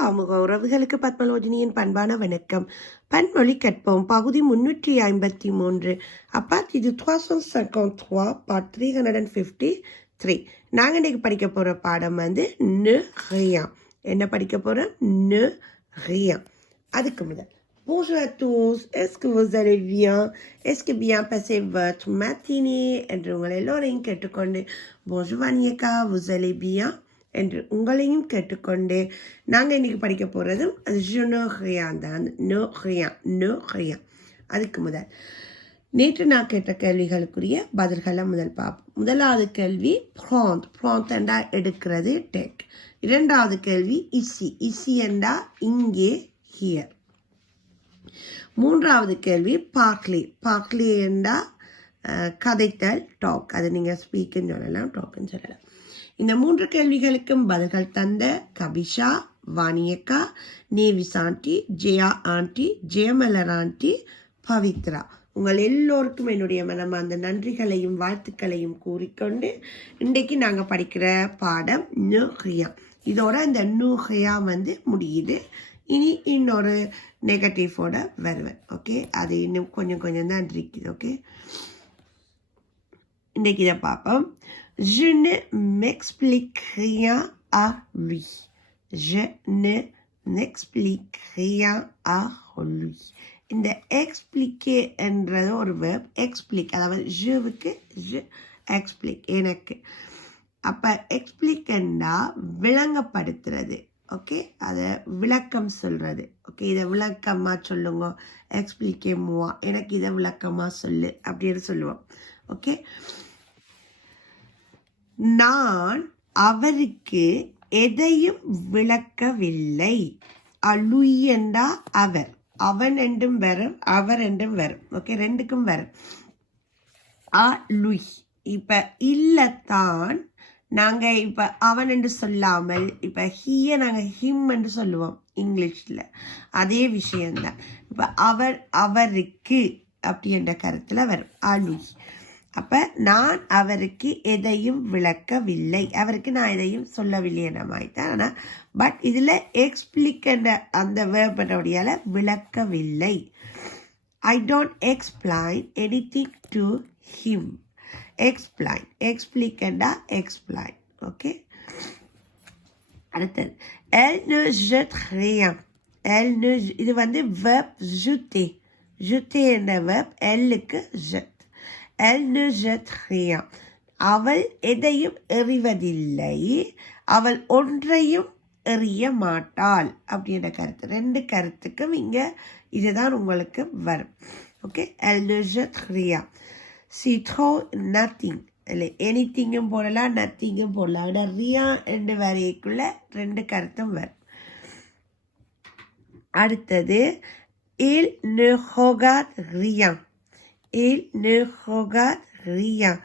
பாமுக உறவுகளுக்கு பத்மலோஜினியின் பண்பான வணக்கம். பன்மொழி கற்போம் பகுதி 353. அப்பாத் இது 353 part 353. நாங்கள் இன்றைக்கு படிக்க போகிற பாடம் வந்து நு ரியான். என்ன படிக்க போகிறோம்? நு ரியான். அதுக்கு முதல் Bonjour à tous, est-ce que vous allez bien? Est-ce que bien passé votre matinée? என்று உங்களை எல்லோரையும் கேட்டுக்கொண்டு Bonjour Vanieka, vous allez bien? என்று உங்களையும் கேட்டுக்கொண்டு நாங்கள் இன்றைக்கி படிக்க போகிறது அது நு ரியான் தான். நு ரியான். அதுக்கு முதல் நேற்று நான் கேட்ட கேள்விகளுக்குரிய பதில்களை முதல் பார்ப்போம். முதலாவது கேள்வி ப்ராண்ட் என்றா எடுக்கிறது, டேக். இரண்டாவது கேள்வி இசி என்றா இங்கே, ஹியர். மூன்றாவது கேள்வி பார்க்லி என்றா கதைத்தல், டாக். அது நீங்கள் ஸ்பீக்குன்னு சொல்லலாம், டாக்குன்னு சொல்லலாம். இந்த மூன்று கேள்விகளுக்கும் பதில்கள் தந்த கபிஷா, வாணியக்கா, Nevis aunty, Jaya aunty, Jayamalar aunty, Pavithra, உங்கள் எல்லோருக்கும் என்னுடைய மனமார்ந்த நன்றிகளையும் வாழ்த்துக்களையும் கூறிக்கொண்டு இன்றைக்கு நாங்கள் படிக்கிற பாடம் நு ரியான். இதோட இந்த நு ரியான் வந்து முடியுது. இனி இன்னொரு நெகட்டிவோட வருவேன். ஓகே, அது இன்னும் கொஞ்சம் தான் இருக்குது. ஓகே, இன்றைக்கி இதை பார்ப்போம். Je ne m'explique rien à lui. Je ne m'explique rien à lui. இந்த எக்ஸ்பிளிக்கே என்றது ஒரு வேர்ப். எக்ஸ்பிளிக் அதாவது ஜுவுக்கு ஜு, எக்ஸ்பிளிக் எனக்கு. அப்போ எக்ஸ்பிளிக்கண்டா விளங்கப்படுத்துறது. ஓகே, அதை விளக்கம் சொல்கிறது. ஓகே, இதை விளக்கமாக சொல்லுங்க, எக்ஸ்பிளிக்கே மூவா, எனக்கு இதை விளக்கமாக சொல்லு அப்படின்னு சொல்லுவோம். ஓகே, நான் அவருக்கு எதையும் விளக்கவில்லை. அலுய் என்றா அவர், அவன் என்றும் வரும், அவர் என்றும் வரும். ஓகே, ரெண்டுக்கும் வரும். அலுய். இப்போ இல்லத்தான் நாங்கள் இப்போ அவன் என்று சொல்லாமல் இப்போ ஹியை நாங்கள் ஹிம் என்று சொல்லுவோம் இங்கிலீஷில். அதே விஷயந்தான். இப்போ அவருக்கு அப்படி என்ற கருத்தில் வரும் அலுய். அப்போ நான் அவருக்கு எதையும் விளக்கவில்லை, அவருக்கு நான் எதையும் சொல்லவில்லை என்ற மாதிரி தான். ஆனால் பட் இதில் எக்ஸ்பிளிக் என்ற அந்த வேர்படியால் விளக்கவில்லை. I don't explain anything to him. எக்ஸ்பிளிக் என்றா எக்ஸ்பிளைன். ஓகே, அடுத்தது elle ne jette rien. இது வந்து verb jeter என்ற verb. எல்லுக்கு jette. Elle ne jette rien. அவள் எதையும் எறிவதில்லை, அவள் ஒன்றையும் எறிய மாட்டாள் அப்படின்ற கருத்து. ரெண்டு கருத்துக்கும் இங்கே இதுதான் உங்களுக்கு வரும். Okay, elle ne jette rien. she throw nothing. இல்லை எனிதிங்கும் போடலாம், நத்திங்கும் போடலாம். விட ரியா என்று வரைக்குள்ள ரெண்டு கருத்தும் வரும். அடுத்தது il ne regarde rien. Il ne regarde rien.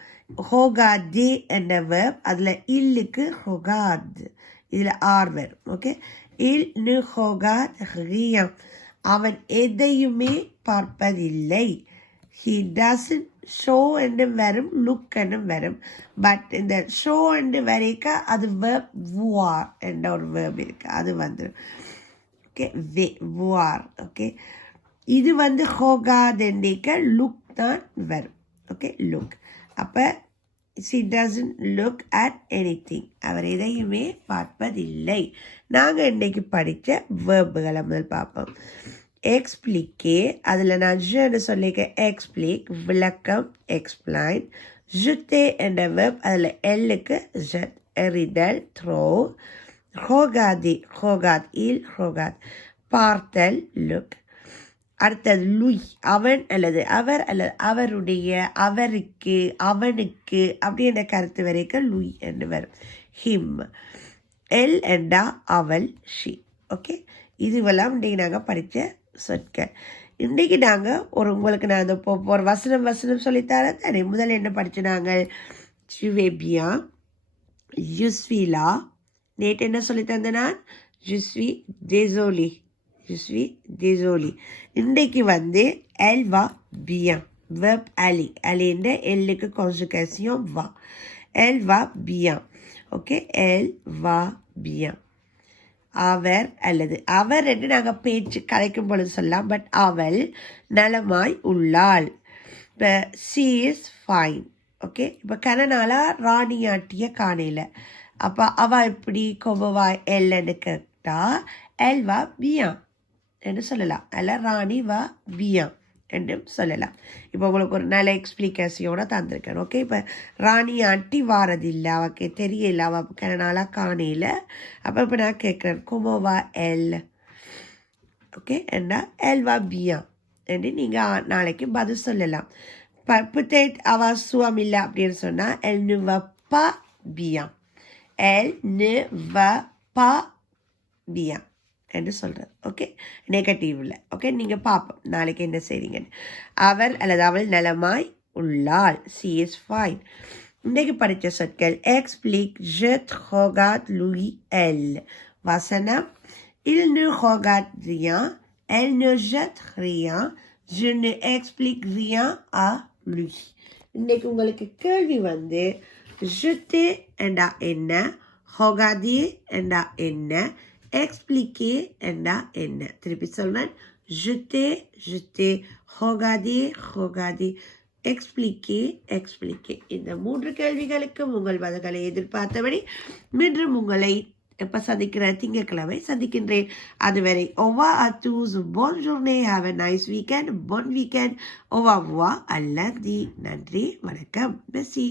Regarder என்ற verb. அதில் இல்லுக்கு regarde, இதில் ஆர் வரும். Okay, il ne regarde rien. அவன் எதையுமே பார்ப்பதில்லை. He doesn't show என்றும் வரும், லுக் என்றும் வரும். பட் இந்த ஷோ என்று வரைக்க அது verb voir என்ற ஒரு verb இருக்கு, அது வந்துடும். Okay, voir. ஓகே, இது வந்து ஹோகாதெண்டிக்க லுக் தான் வரும். Okay, look. அப்போ she doesn't look at anything. அவர் எதையுமே பார்ப்பதில்லை. நாங்கள் இன்றைக்கு படித்த வேர்புகளை முதல் பார்ப்போம். எக்ஸ்பிளிக்கே, அதில் நான் ஜுன்னு சொல்லியிருக்கேன். எக்ஸ்பிளிக் விளக்கம், எக்ஸ்பிளைன். ஜுத்தே என்ற வேர்ப். அதில் எல்லுக்கு ஜட், எறிதல், த்ரோ. ஹோகாத் பார்த்தல், லுக். அடுத்தது லுய், அவன் அல்லது அவர் அல்லது அவருடைய, அவருக்கு, அவனுக்கு அப்படின்ற கருத்து வரைக்கும் லுய் என்று வரும். ஹிம். எல் என்றா அவள், ஷி. ஓகே, இதுவெல்லாம் இன்றைக்கு நாங்கள் படித்த சொற்கள். இன்றைக்கு நாங்கள் உங்களுக்கு நான் அந்த ஒரு வசனம் சொல்லித்தரேன் தானே. முதல்ல என்ன படித்து நாங்கள் ஜுவேபியா, யுஸ்விலா. நேற்று என்ன சொல்லித்தந்த நான் ஜுஸ்வி தேசோலி. இன்றைக்கு வந்து elle va bien. verb aller. aller எல்லுக்கு conjugation va. elle va bien. Okay, elle va bien. அவர் அல்லது அவர் என்று நாங்கள் பேச்சு கலைக்கும் பொழுது சொல்லலாம். பட் அவள் நலமாய் உள்ளாள். இப்போ சி இஸ் ஃபைன். ஓகே, இப்போ கனநாளா ராணியாட்டிய காணையில். அப்போ அவள் எப்படி கொபவா எல்ன்னு கேட்டா எல் வா பியா என்று சொல்லலாம். அல்ல ராணி வா பியா என்றும் சொல்லலாம். இப்போ உங்களுக்கு ஒரு நல்ல எக்ஸ்பிளிகேஷனோட தந்திருக்கேன். ஓகே, இப்போ ராணி ஆட்டி வாரதில்லை, அவக்கு தெரியல, அவள் கனநாளாக காணையில். அப்போ இப்போ நான் கேட்குறேன் கொமோவா எல். ஓகே, என்ன எல் வா பியா என்று நீங்கள் நாளைக்கு பதில் சொல்லலாம். peut-être அவ சுகம் இல்லை அப்படின்னு சொன்னால் elle ne va pas bien. Elle ne va pas bien என்று சொல்கிறது. ஓகே, நெகட்டிவ்ல. ஓகே, நீங்கள் பார்ப்போம் நாளைக்கு என்ன செய்றீங்கன்னு. அவர் அல்லது அவள் நலமாய் உள்ளாள். C is fine. இன்றைக்கு படித்த சொற்கள் explique, je regarde, lui, elle. வசனம் il ne regarde rien, elle ne jette rien, je ne explique rien à lui. இன்னைக்கு உங்களுக்கு கேள்வி வந்து jeter என்றா என்ன, regarder என்றா என்ன, expliquer என்றா என்ன. திருப்பி சொல்றேன். jeter, regarder, expliquer. இந்த 3 கேள்விகளுக்கும் உங்கள் பதில்களை எதிர்பார்த்தபடி மீண்டும் உங்களை எப்போ சந்திக்கிறேன்? திங்கட்கிழமை சந்திக்கின்றேன். அதுவரை ஓவா அத்தூஸ், bonne journée, have a nice weekend, bon weekend, au revoir, à lundi. நன்றி, வணக்கம், மெர்சி.